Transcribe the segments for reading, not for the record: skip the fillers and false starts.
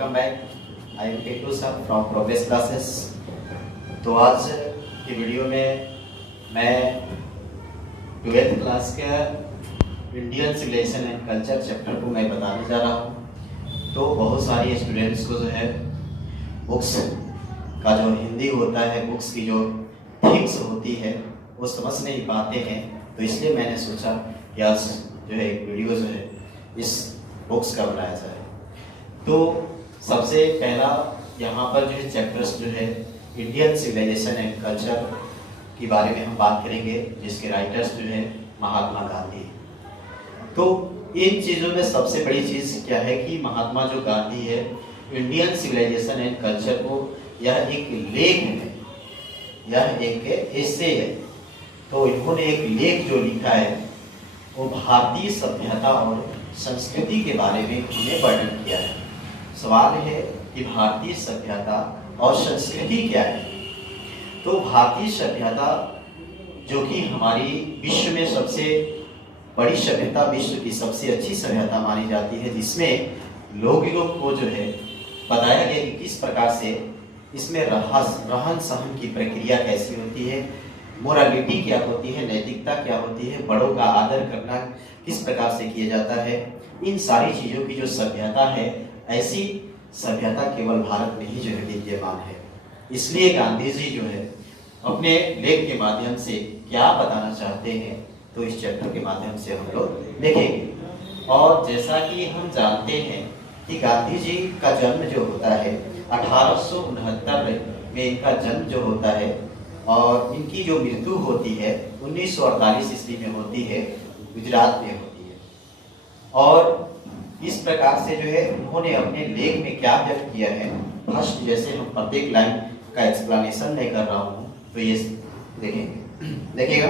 Welcome back. I am Tetu sir from Progress Classes. तो आज की वीडियो में मैं 12th क्लास के Indian civilisation and culture chapter को मैं बताने जा रहा हूँ। तो बहुत सारी स्टूडेंट्स को जो है बुक्स का जो हिंदी होता है, बुक्स की जो थीम्स होती है वो समझ नहीं पाते हैं। तो इसलिए मैंने सोचा कि आज जो है एक वीडियो जो है इस बुक्स का बनाया जाए। तो सबसे पहला यहाँ पर जो है चैप्टर्स जो है इंडियन सिविलाइजेशन एंड कल्चर के बारे में हम बात करेंगे, जिसके राइटर्स जो है महात्मा गांधी। तो इन चीज़ों में सबसे बड़ी चीज़ क्या है कि महात्मा जो गांधी है, इंडियन सिविलाइजेशन एंड कल्चर को यह एक लेख है, यह एक एसे है। तो इन्होंने एक लेख जो लिखा है वो भारतीय सभ्यता और संस्कृति के बारे में उन्होंने वर्णन किया है। सवाल है कि भारतीय सभ्यता और संस्कृति क्या है। तो भारतीय सभ्यता जो कि हमारी विश्व में सबसे बड़ी सभ्यता, विश्व की सबसे अच्छी सभ्यता मानी जाती है, जिसमें लोगों को जो है बताया गया कि किस प्रकार से इसमें रहन सहन की प्रक्रिया कैसी होती है, मोरालिटी क्या होती है, नैतिकता क्या होती है, बड़ों का आदर करना किस प्रकार से किया जाता है। इन सारी चीज़ों की जो सभ्यता है, ऐसी सभ्यता केवल भारत में ही जो है विद्यमान है। इसलिए गांधी जी जो है अपने लेख के माध्यम से क्या बताना चाहते हैं, तो इस चैप्टर के माध्यम से हम लोग देखेंगे। और जैसा कि हम जानते हैं कि गांधी जी का जन्म जो होता है 1869 में इनका जन्म जो होता है, और इनकी जो मृत्यु होती है 1948 ईस्वी में होती है, गुजरात में होती है। और इस प्रकार से जो है उन्होंने अपने लेख में क्या व्यक्त किया है, फर्स्ट जैसे हम प्रत्येक लाइन का एक्सप्लेनेशन नहीं कर रहा हूँ, तो ये देखेंगे, देखिएगा।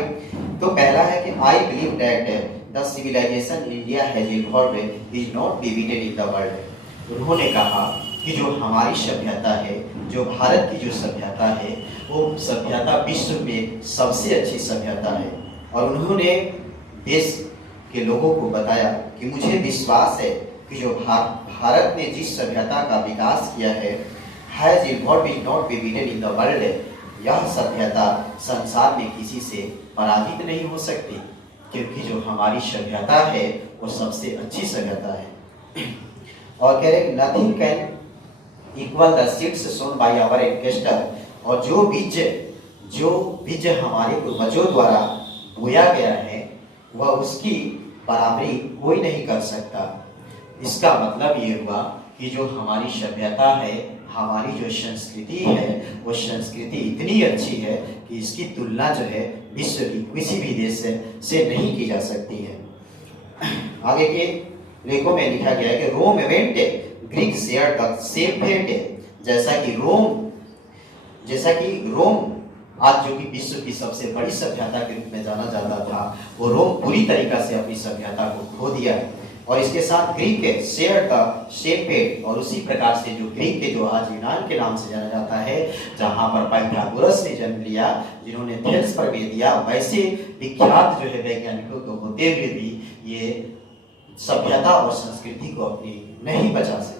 तो पहला है कि I believe that the civilisation India has evolved is not be beaten in the world. उन्होंने कहा कि जो हमारी सभ्यता है, जो भारत की जो सभ्यता है, वो सभ्यता विश्व में सबसे अच्छी सभ्यता है। और उन्होंने देश के लोगों को बताया कि मुझे विश्वास है कि जो भारत ने जिस सभ्यता का विकास किया है, has evolved not be beaten in the world, यह सभ्यता संसार में किसी से पराजित नहीं हो सकती, क्योंकि जो हमारी सभ्यता है वो सबसे अच्छी सभ्यता है। और कह रहे nothing can equal the seeds sown by our ancestor. और जो बीज हमारे पूर्वजों द्वारा बोया गया है, वह उसकी बराबरी कोई नहीं कर सकता। इसका मतलब ये हुआ कि जो हमारी सभ्यता है, हमारी जो संस्कृति है, वो संस्कृति इतनी अच्छी है कि इसकी तुलना जो है विश्व की किसी भी देश से नहीं की जा सकती है। आगे के लेखों में लिखा गया है कि Rome event Greek share the same fate. जैसा कि रोम आज जो कि विश्व की सबसे बड़ी सभ्यता के रूप में जाना जाता था, वो रोम पूरी तरीका से अपनी सभ्यता को खो दिया। और इसके साथ Greek share the same fate, और उसी प्रकार से जो ग्रीक के जो आज यूनान के नाम से जाना जाता है, जहां पर पाइथागोरस ने जन्म लिया, जिन्होंने थेल्स पर वेद दिया, वैसे विख्यात जो है वैज्ञानिकों को होते हुए भी ये सभ्यता और संस्कृति को अपनी नहीं बचा सके।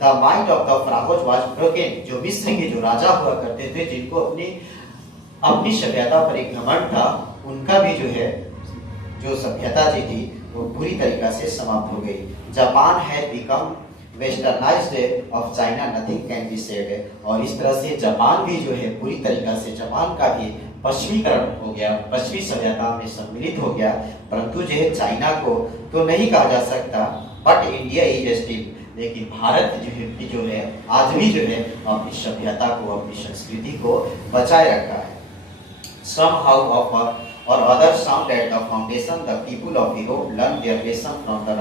The might of the pharaohs was broken। जो मिस्र के जो राजा हुआ करते थे, जिनको अपनी सभ्यता पर एक घमंड था, उनका भी जो है जो सभ्यता जी थी वो पूरी तरीका से समाप्त हो गई। जापान है become westernised of China, nothing can be said. और इस तरह से जापान भी जो है पूरी तरीका से, जापान का भी पश्चिमीकरण हो गया, पश्चिमी सभ्यता में सम्मिलित हो गया। परंतु जो है चाइना को तो नहीं कहा जा सकता, बट इंडिया इज स्टिल। लेकिन भारत जो है आज भी जो है अपनी सभ्यता को, अपनी संस्कृति को बचाए रखा है। Somehow or other sound at the foundation, the people of Europe learned their lesson from the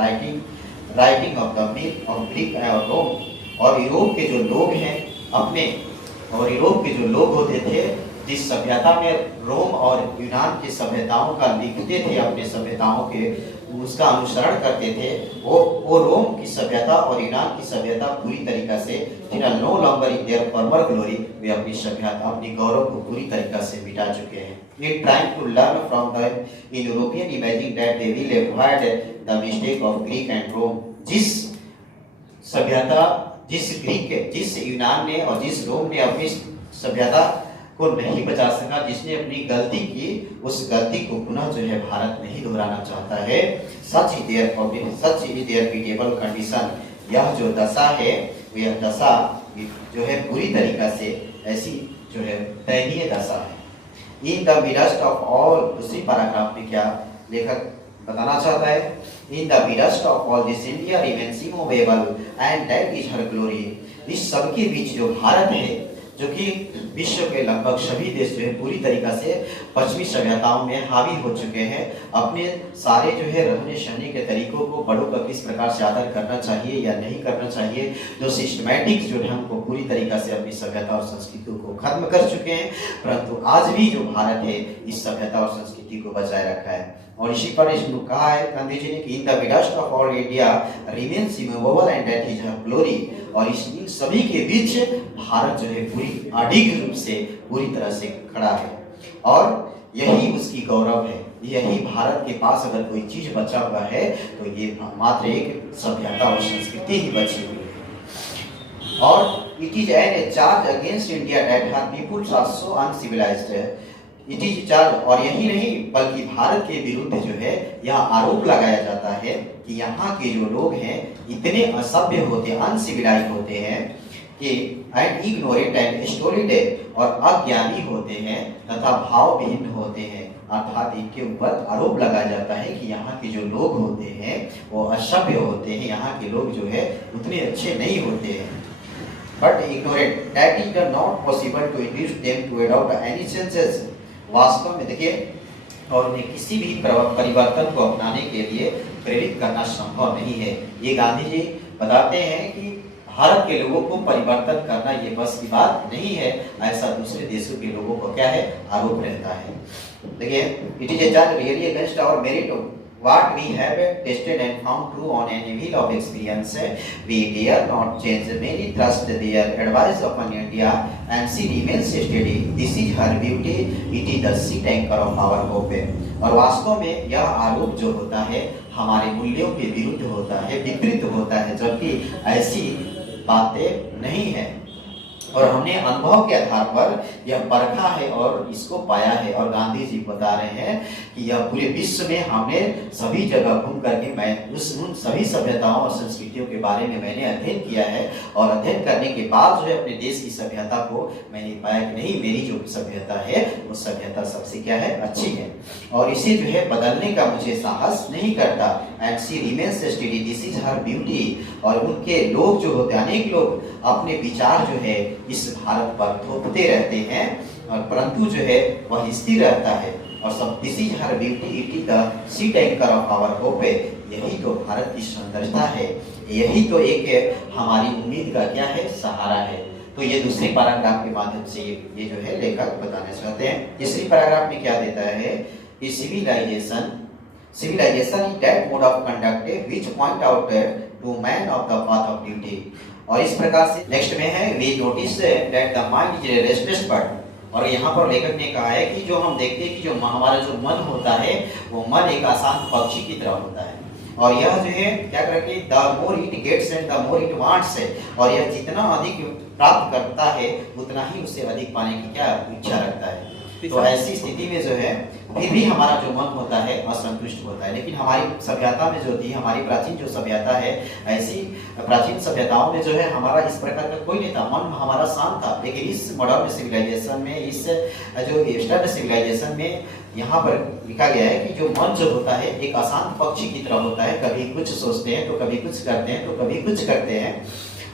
writing of the myth of Greek and Rome। और यूरोप के जो लोग हैं और यूरोप के जो लोग होते थे, जिस सभ्यता में रोम और यूनान की सभ्यताओं का लिखते थे, अपने सभ्यताओं के उसका अनुसरण करते थे, वो रोम की सभ्यता और यूनान की सभ्यता पूरी तरीका से no longer in their former glory, वे अपनी सभ्यता, अपनी गौरव को पूरी तरीका से मिटा चुके हैं। In trying to learn from them in European imagining that they will avoid the mistake of Greek and Rome. जिस सभ्यता जिस यूनान ने और जिस रोम ने अपनी सभ्यता को नहीं बचा सका, जिसने अपनी गलती की, उस गलती को पुनः जो है भारत नहीं दोहराना चाहता है। सच इज देयर पीटेबल कंडीशन, यह जो दशा है, यह दशा जो है पूरी तरीका से ऐसी जो है दयनीय दशा है। In the midst of all, दूसरी पैराग्राफ में क्या लेखक बताना चाहता है, in the midst of all this India remains immovable and that is her glory. इस सब के बीच जो भारत है, जो कि विश्व के लगभग सभी देश जो है पूरी तरीका से पश्चिमी सभ्यताओं में हावी हो चुके हैं, अपने सारे जो है रहने सहने के तरीकों को, बड़ों का किस प्रकार से आदर करना चाहिए या नहीं करना चाहिए, जो सिस्टमैटिक जो है हमको पूरी तरीका से अपनी सभ्यता और संस्कृति को खत्म कर चुके हैं, परंतु आज भी जो भारत है इस सभ्यता और संस्कृति को बचाए रखा है। और इसी पर इसमें कहा है गांधी जी ने कि in the midst of all India remains immovable and that is her glory. और इस इन सभी के बीच भारत जो है पूरी अडिग रूप से पूरी तरह से खड़ा है, और यही उसकी गौरव है। यही भारत के पास अगर कोई चीज बचा हुआ है तो ये मात्र एक सभ्यता और संस्कृति ही बची हुई है। और it is an charge against India that her peoples are so uncivilised. It is charge, और यही नहीं बल्कि भारत के विरुद्ध जो है यह आरोप लगाया जाता है कि यहाँ के जो लोग हैं इतने असभ्य होते, अनसिविलाइज्ड होते हैं कि एंड इग्नोरेंट एंड स्टोरीड, और अज्ञानी होते हैं तथा भावहीन होते हैं। अर्थात इनके ऊपर आरोप लगाया जाता है कि यहाँ के जो लोग होते हैं वो असभ्य होते हैं, यहाँ के लोग जो है उतने अच्छे नहीं होते हैं। But ignorant that is not possible to induce them to adopt any changes. वास्तव में देखिए, और उन्हें किसी भी परिवर्तन को अपनाने के लिए प्रेरित करना संभव नहीं है। ये गांधी जी बताते हैं कि भारत के लोगों को परिवर्तन करना ये बस की बात नहीं है, ऐसा दूसरे देशों के लोगों को क्या है, आरोप रहता है। देखिए, it is a charge really against our merit what we have tested and found true on an evil of experience. We dare not change, many trust their advice upon India and she remains steady. This is her beauty, it is the seat anchor of our hope. और वास्तव में यह आरोप जो होता है हमारे मूल्यों के विरुद्ध होता है, विपरीत होता है, जबकि ऐसी बातें नहीं है। और हमने अनुभव के आधार पर यह परखा है और इसको पाया है। और गांधी जी बता रहे हैं कि यह पूरे विश्व में हमने सभी जगह घूम करके मैं उन सभी सभ्यताओं और संस्कृतियों के बारे में मैंने अध्ययन किया है, और अध्ययन करने के बाद जो है अपने देश की सभ्यता को मैंने पाया कि नहीं, मेरी जो सभ्यता है वो सभ्यता सबसे क्या है, अच्छी है, और इसे जो है बदलने का मुझे साहस नहीं करता। And she remains steady, this is her beauty. और उनके लोग जो होते हैं, अनेक लोग अपने विचार जो है इस भारत पर थोपते रहते हैं, और परंतु जो है वह स्थिर रहता है। और सब this is her beauty, it is the sheet anchor of our hope. यही तो भारत की सुंदरता है, यही तो एक हमारी उम्मीद का क्या है, सहारा है। तो ये दूसरे पैराग्राफ के माध्यम से ये जो है लेखक बताना चाहते हैं। तीसरी पैराग्राफ में क्या देता है कि civilisation is that mode of conduct which point out to man of the path of duty. और इस प्रकार से नेक्स्ट में है, we notice that the mind is a restless bird. और यहाँ पर लेखक ने कहा है कि जो हम देखते हैं कि जो हमारा जो मन होता है वो मन एक अशांत पक्षी की तरह होता है, और यह जो है क्या करके the more it gets and the more it wants है, और यह जितना अधिक प्राप्त करता है उतना ही उससे अधिक पाने की क्या इच्छा रखता है। तो ऐसी स्थिति में जो है फिर भी हमारा जो मन होता है असंतुष्ट होता है। लेकिन हमारी सभ्यता में जो थी, हमारी प्राचीन जो सभ्यता है, ऐसी प्राचीन सभ्यताओं में जो है हमारा इस प्रकार का कोई नहीं था, मन हमारा शांत था। लेकिन इस मॉडर्न सिविलाइजेशन में, इस जो ईस्टर्न सिविलाइजेशन में यहाँ पर लिखा गया है कि जो मन जो होता है एक अशांत पक्षी की तरह होता है, कभी कुछ सोचते हैं तो कभी कुछ करते हैं तो कभी कुछ करते हैं।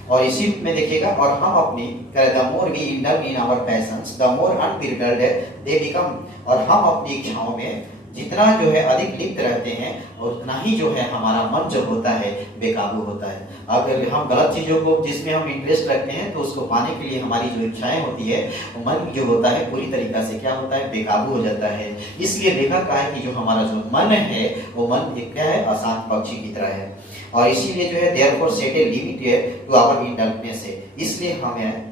और इसी रूप में देखिएगा, और हम अपनी the more we indulge in our passions the more unprepared they become. और हम अपनी इच्छाओं में जितना जो है अधिक लिप्त रहते हैं उतना ही जो है हमारा मन जो होता है बेकाबू होता है। अगर हम गलत चीजों को जिसमें हम इंटरेस्ट रखते हैं तो उसको पाने के लिए हमारी जो इच्छाएं होती है, मन जो होता है पूरी तरीका से क्या होता है, बेकाबू हो जाता है। इसलिए लेखक कहा है कि जो हमारा जो मन है वो मन एक क्या है, अशांत पक्षी की तरह है। और इसीलिए जो है therefore set a limit to our indulgence है।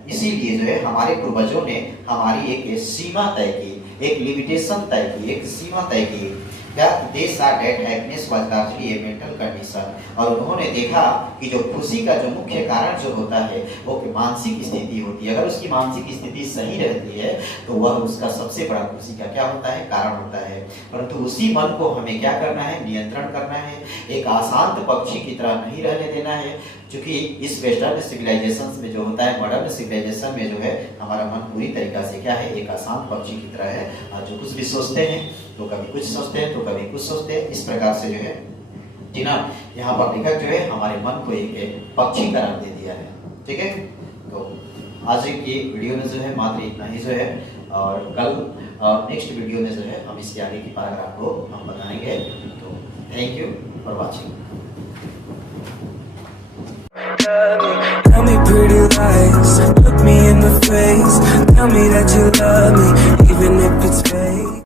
इसीलिए जो है हमारे पूर्वजों ने हमारी एक सीमा तय की, एक लिमिटेशन तय की, एक सीमा तय की। They saw that happiness was largely a mental condition, और उन्होंने देखा कि जो खुशी का जो मुख्य कारण जो होता है वो मानसिक स्थिति होती है। अगर उसकी मानसिक स्थिति सही रहती है तो वह उसका सबसे बड़ा खुशी का क्या होता है, कारण होता है। परंतु उसी मन को हमें क्या करना है, नियंत्रण करना है। एक अशांत पक्षी की तरह नहीं रहने देना है, क्योंकि इस वेस्टर्न सिविलाइजेशन में जो होता है, मॉडर्न सिविलाइजेशन में जो है हमारा मन पूरी तरीका से क्या है, एक अशांत पक्षी की तरह है। जो कुछ भी सोचते हैं तो कभी कुछ सोचते हैं तो कभी कुछ सोचते हैं। इस प्रकार से जो है टीना यहाँ पर लेखक जो है हमारे मन को एक पक्षी करार दे दिया है। ठीक है, तो आज की वीडियो में जो है मात्र इतना ही जो है, और कल नेक्स्ट वीडियो में जो है हम इसके आगे की पैराग्राफ को हम बताएंगे। तो thank you for watching. Tell me pretty lies, look me in the face, tell me that you love me.